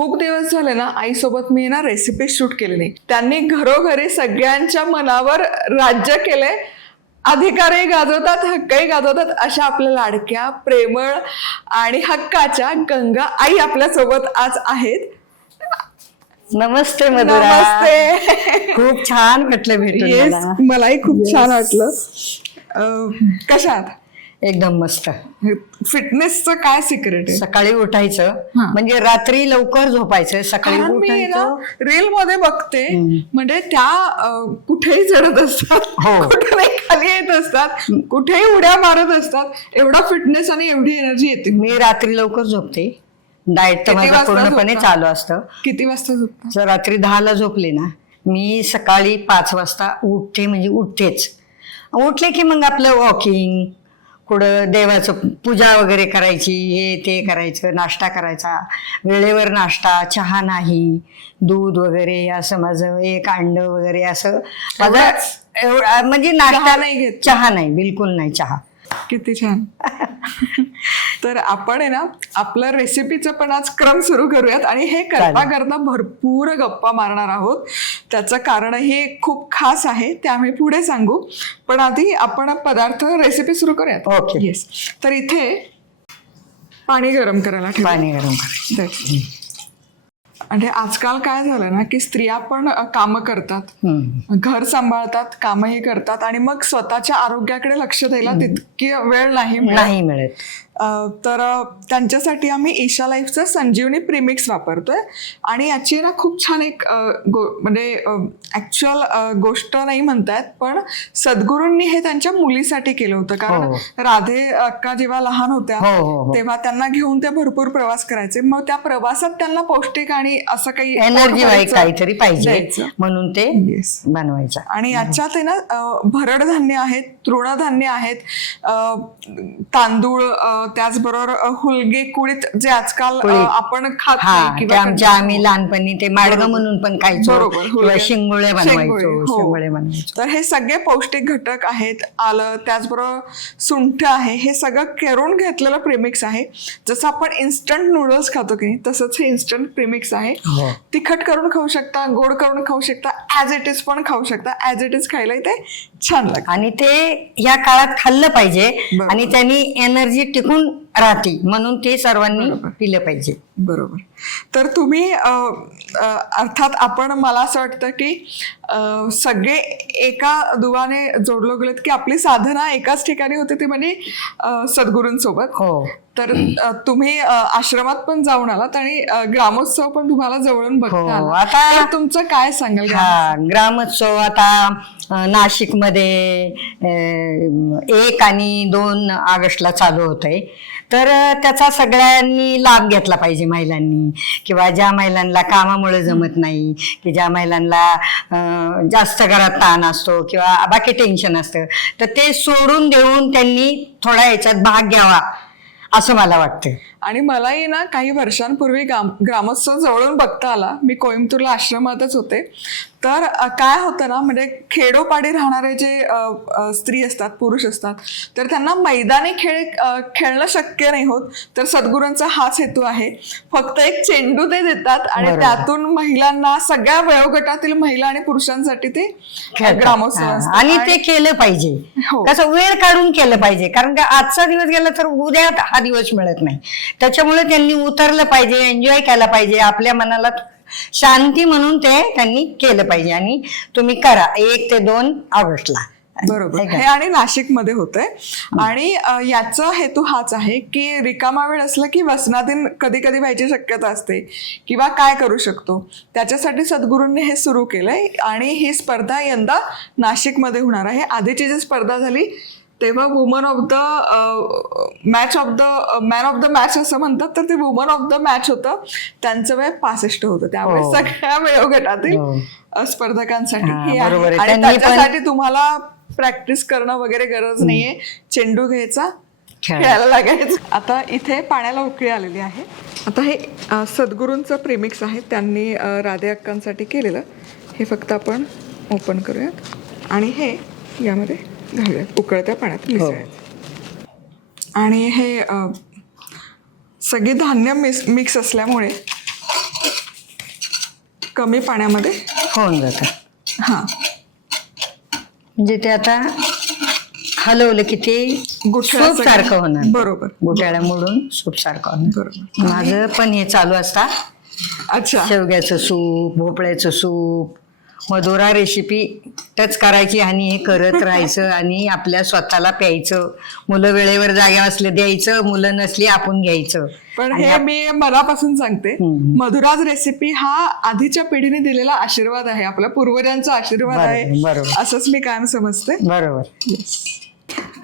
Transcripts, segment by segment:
खूप दिवस झाले ना आईसोबत मी ना रेसिपी शूट केली नाही. त्यांनी घरोघरी सगळ्यांच्या मनावर राज्य केले. अधिकारही गाजवतात, हक्कही गाजवतात. अशा आपल्या लाडक्या, प्रेमळ आणि हक्काच्या गंगा आई आपल्या सोबत आज आहेत. नमस्ते मधुरा. नमस्ते. खूप छान वाटलं भेटून मला. मलाही खूप छान वाटलं. कशा आहात? एकदम मस्त. फिटनेसचं काय सिक्रेट आहे? सकाळी उठायचं म्हणजे रात्री लवकर झोपायचं, सकाळी कारण मी ना उठायचं. रील मध्ये बघते म्हणजे त्या कुठेही चढत असतात, हो. कुठेही खाली येत असतात, कुठेही उड्या मारत असतात. एवढा फिटनेस आणि एवढी एनर्जी येते. मी रात्री लवकर झोपते. डाएट तर किती माझं वाजता पूर्णपणे झोपता? चालू असतं. किती वाजता झोपता? जर रात्री 10ला झोपले ना, मी सकाळी 5 वाजता उठते, म्हणजे उठतेच. उठले की मग आपलं वॉकिंग, कुठं देवाचं पूजा वगैरे करायची, हे ते करायचं, नाश्ता करायचा, वेळेवर नाश्ता, चहा नाही, दूध वगैरे असं माझं, एक अंड वगैरे असं माझं म्हणजे नाश्ता नाही घेत? चहा नाही, बिलकुल नाही चहा. किती छान. तर आपण आहे ना आपलं रेसिपीचं पण आज क्रम सुरू करूयात आणि हे करता करता भरपूर गप्पा मारणार आहोत. त्याचं कारण हे खूप खास आहे, ते आम्ही पुढे सांगू. पण आधी आपण पदार्थ रेसिपी सुरू करूयात. ओके. येस. तर इथे पाणी गरम करायला ठेवू. पाणी गरम करायचं. म्हणजे आजकाल काय झालं ना की स्त्रिया पण कामं करतात, घर सांभाळतात, कामही करतात आणि मग स्वतःच्या आरोग्याकडे लक्ष द्यायला तितकी वेळ नाही मिळत. तर त्यांच्यासाठी आम्ही ईशा लाईफचं संजीवनी प्रीमिक्स वापरतोय. आणि याची ना खूप छान एक म्हणजे ऍक्च्युअल गोष्ट नाही म्हणतायत, पण सद्गुरूंनी हे त्यांच्या मुलीसाठी केलं होतं. कारण राधे अक्का जेव्हा लहान होत्या तेव्हा त्यांना घेऊन ते भरपूर प्रवास करायचे. मग त्या प्रवासात त्यांना पौष्टिक आणि असं काही एनर्जी काहीतरी पाहिजे म्हणून ते बनवायचं. आणि याच्यात आहे ना भरड धान्य आहेत, तृणधान्य आहेत, तांदूळ, त्याचबरोबर हुलगे, कुळीत जे आजकाल आपण खात नाही किंवा आम्ही लहानपणी ते माडगं म्हणून पण खायचो. बरोबर. शिंगोळे बनवायचो. तर हे सगळे पौष्टिक घटक आहेत. आलं, त्याचबरोबर सुंठ आहे, हे सगळं करून घेतलेलं प्रीमिक्स आहे. जसं आपण इन्स्टंट नूडल्स खातो की तसंच हे इन्स्टंट प्रीमिक्स आहे. तिखट करून खाऊ शकता, गोड करून खाऊ शकता, ऍज इट इज पण खाऊ शकता. ऍज इट इज खायला ते छान लागतं आणि ते या काळात खाल्लं पाहिजे आणि त्यांनी एनर्जी टिकून राहते, म्हणून ते सर्वांनी पिलं पाहिजे. बरोबर. तर तुम्ही अर्थात आपण, मला असं वाटतं की सगळे एका दुवाने जोडलो गेलेत की आपली साधना एकाच ठिकाणी होते, ती म्हणजे सद्गुरूंसोबत. तर तुम्ही आश्रमात पण जाऊन आलात आणि ग्रामोत्सव पण तुम्हाला जवळून बघता आला. आता तुमचं काय सांगाल? ग्रामोत्सव आता नाशिक मध्ये 1 आणि 2 ऑगस्टला चालू होतंय. तर त्याचा सगळ्यांनी लाभ घेतला पाहिजे महिलांनी, किंवा ज्या महिलांना कामामुळे जमत नाही, की ज्या महिलांना जास्त घरात ताण असतो किंवा बाकी टेन्शन असतं, तर ते सोडून देऊन त्यांनी थोडा याच्यात भाग घ्यावा असं मला वाटतं. आणि मलाही ना काही वर्षांपूर्वी ग्रामोत्सव जवळून बघता आला. मी कोइंबतूरला आश्रमातच होते. तर काय होतं ना, म्हणजे खेडोपाडी राहणारे जे स्त्री असतात, पुरुष असतात, तर त्यांना मैदानी खेळ खेळणं शक्य नाही होत. तर सद्गुरूंचा हाच हेतू आहे. फक्त एक चेंडू ते देतात आणि त्यातून महिलांना, सगळ्या वयोगटातील महिला आणि पुरुषांसाठी ते ग्रामोत्सव आणि ते केलं पाहिजे. कसं वेळ काढून केलं पाहिजे, कारण का आजचा दिवस गेला तर उद्या हा दिवस मिळत नाही. त्याच्यामुळे त्यांनी उतरलं पाहिजे, एन्जॉय केला पाहिजे, आपल्या मनाला शांती म्हणून ते त्यांनी केलं पाहिजे. आणि तुम्ही करा 1 ते 2 ऑगस्टला. बरोबर. हे आणि नाशिकमध्ये होतंय. आणि याचा हेतू हाच आहे की रिकामा वेळ असला की वसनाधीन कधी कधी व्हायची शक्यता असते, किंवा काय करू शकतो, त्याच्यासाठी सद्गुरूंनी हे सुरू केलंय. आणि ही स्पर्धा यंदा नाशिकमध्ये होणार आहे. आधीची जी स्पर्धा झाली तेव्हा woman of the match of the man of the match असं म्हणतात, तर ते वुमन ऑफ द मॅच होतं. त्यांचं वय 65 होतं. त्यामुळे सगळ्या वयोगटातील स्पर्धकांसाठी हे आहे. आणि त्याच्यासाठी तुम्हाला प्रॅक्टिस करणं वगैरे गरज नाहीये. चेंडू घ्यायचा, खेळायला लागायचं. आता इथे पाण्याला उकळी आलेली आहे. आता हे सद्गुरूंचं प्रीमिक्स आहे, त्यांनी राधे अक्कांसाठी केलेलं. हे फक्त आपण ओपन करूयात आणि हे यामध्ये घालूयात, उकळत्या पाण्यात मिसळायचं. आणि हे सगळी धान्य मिक्स असल्यामुळे कमी पाण्यामध्ये होऊन जातं. हा म्हणजे ते आता हलवलं की ते गुठळ्या सूप सारखं होणार. बरोबर. गुठळ्या मोडून सूप सारखं होणार. बरोबर. माझं पण हे चालू असता. अच्छा. शेवग्याचं सूप, भोपळ्याचं सूप, मधुरा रेसिपी टच करायची आणि हे करत राहायचं आणि आपल्या स्वतःला प्यायचं. मुलं वेळेवर जाग्या असले द्यायचं, मुलं नसली आपण घ्यायचं. पण हे मी मनापासून सांगते, मधुराज रेसिपी हा आधीच्या पिढीने दिलेला आशीर्वाद आहे, आपल्या पूर्वजांचा आशीर्वाद आहे, बरोबर. असंच मी कायम समजते. बरोबर.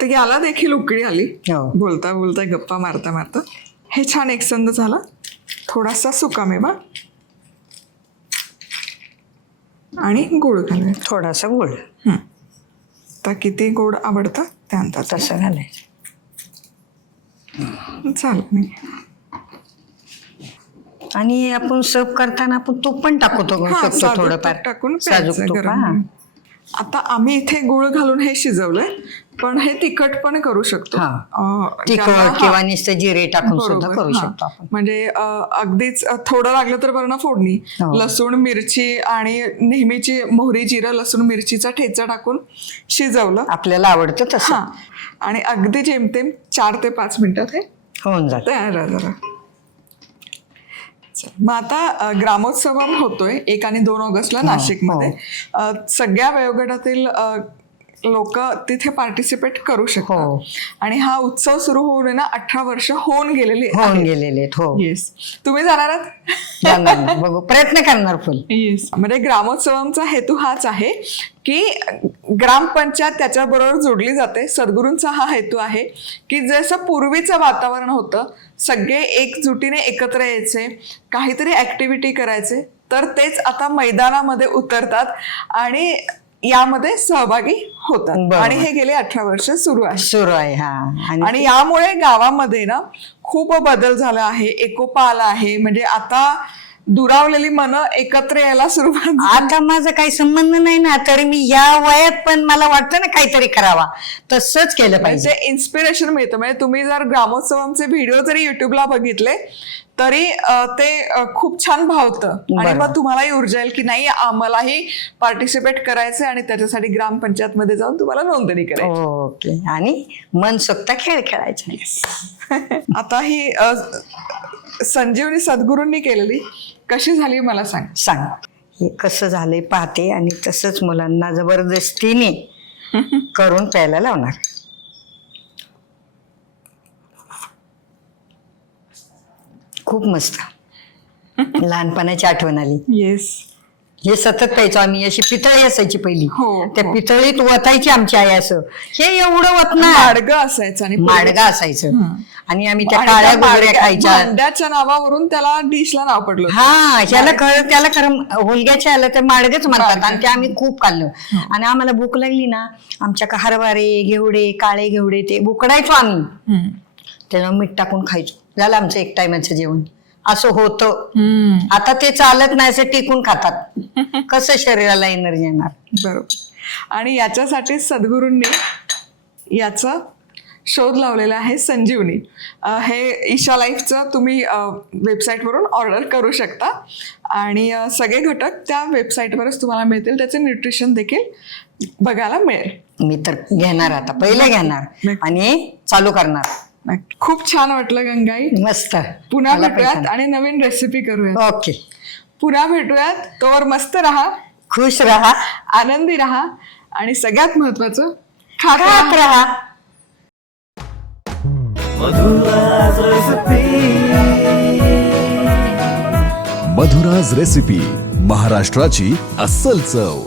तर याला देखील उकळी आली हो. बोलता बोलता, गप्पा मारता मारता. हे छान एकसंध झाला. थोडासा सुकामेवा आणि गोड घालूया. थोडासा गोड. तर किती गोड आवडतं त्या अंदाज तसं घालायचं. चालेल नाही. आणि आपण सर्व करताना आपण तूप पण टाकतो हा, शकतो साजूक थोडंफार. तूप टाकून साजूक प्यायचं तूप. गरम. हा. आता आम्ही इथे गुळ घालून हे शिजवलंय, पण हे तिखट पण करू शकतो. तिखट किंवा नुसतं जिरे टाकून सुद्धा करू शकतो आपण. म्हणजे अगदीच थोडं लागलं तर बरं ना फोडणी, लसूण मिरची आणि नेहमीची मोहरी जिरं लसूण मिरचीचा ठेचा टाकून शिजवलं, आपल्याला आवडतं तसं. हा, आणि अगदी जेमतेम 4 ते 5 मिनिटात हे होऊन जातं. तयार आहे. जरा मग आता ग्रामोत्सव होतोय 1 आणि 2 ऑगस्टला नाशिकमध्ये. सगळ्या वयोगटातील लोक तिथे पार्टिसिपेट करू शकतात. आणि हा उत्सव सुरू होऊन ना 18 वर्ष होऊन गेलेली आहेत. हो. येस. तुम्ही जाणार आहात? जाणार. बघू, प्रयत्न करणार फुल. येस. म्हणजे ग्रामोत्सवाचा हेतू हाच आहे की ग्रामपंचायत त्याच्याबरोबर जोडली जाते. सद्गुरूंचा हा हेतू आहे की जसं पूर्वीचं वातावरण होतं, सगळे एकजुटीने एकत्र यायचे, काहीतरी ऍक्टिव्हिटी करायचे, तर तेच आता मैदानामध्ये उतरतात आणि यामध्ये सहभागी होतात. आणि हे गेले 18 वर्ष सुरू आहे. आणि यामुळे गावामध्ये ना खूप बदल झाला आहे, एकोपा आला आहे. म्हणजे आता दुरावलेली मनं एकत्र यायला सुरुवात. आता माझा काही संबंध नाही ना, तरी मी या वयात पण मला वाटतं ना काहीतरी करावा, तसंच केलं पाहिजे. इन्स्पिरेशन मिळतं. म्हणजे तुम्ही जर ग्रामोत्सवांचे व्हिडिओ जरी युट्यूबला बघितले तरी ते खूप छान भावतं आणि मग तुम्हालाही ऊर्जा येईल की नाही, आम्हालाही पार्टिसिपेट करायचं आणि त्याच्यासाठी ग्रामपंचायत मध्ये जाऊन तुम्हाला नोंदणी करायची. ओके. आणि मनसोक्त खेळ खेळायचा. आता ही संजीवनी सद्गुरूंनी केलेली कशी झाली मला सांग. हे कसं झालंय पाहते आणि तसंच मुलांना जबरदस्तीने करून प्यायला लावणार. खूप मस्त. लहानपणाची आठवण आली. येस. हे सतत प्यायचो आम्ही. अशी पितळी असायची पहिली, त्या पितळीत वतायची आमची आई. असं हे एवढं वतणार, माडगं असायचं आणि माडगं असायचं. आणि आम्ही त्या काळ्या गोगड्या खायच्या. भांड्याच्या नावावरून त्याला डिशला नाव पडलं. हा, त्याला खरं हुलग्याच्या आलं तर माडगेच म्हणतात. आणि ते आम्ही खूप खाल्लं. आणि आम्हाला भूक लागली ना, आमच्या हरभरे घेवडे, काळे घेवडे ते उकडायचो आम्ही, त्याला मीठ टाकून खायचो. झालं आमचं 1 टायमाचं जेवण. असं होतं. आता ते चालत नाही, असं टिकून खातात. कसं शरीराला एनर्जी येणार. बरोबर. आणि याच्यासाठी सद्गुरूंनी याचा शोध लावलेला आहे, संजीवनी. हे ईशा लाईफचं तुम्ही वेबसाईटवरून ऑर्डर करू शकता आणि सगळे घटक त्या वेबसाईटवरच तुम्हाला मिळतील. त्याचे न्यूट्रिशन देखील बघायला मिळेल. मी तर घेणार, आता पहिले घेणार आणि चालू करणार. खूप छान वाटलं गंगाई. मस्त. पुन्हा भेटूयात आणि नवीन रेसिपी करूयात. ओके. पुन्हा भेटूयात. तोवर मस्त राहा, खुश राहा, आनंदी राहा आणि सगळ्यात महत्वाचं खात राहा. मधुराज रेसिपी, महाराष्ट्राची अस्सल चव.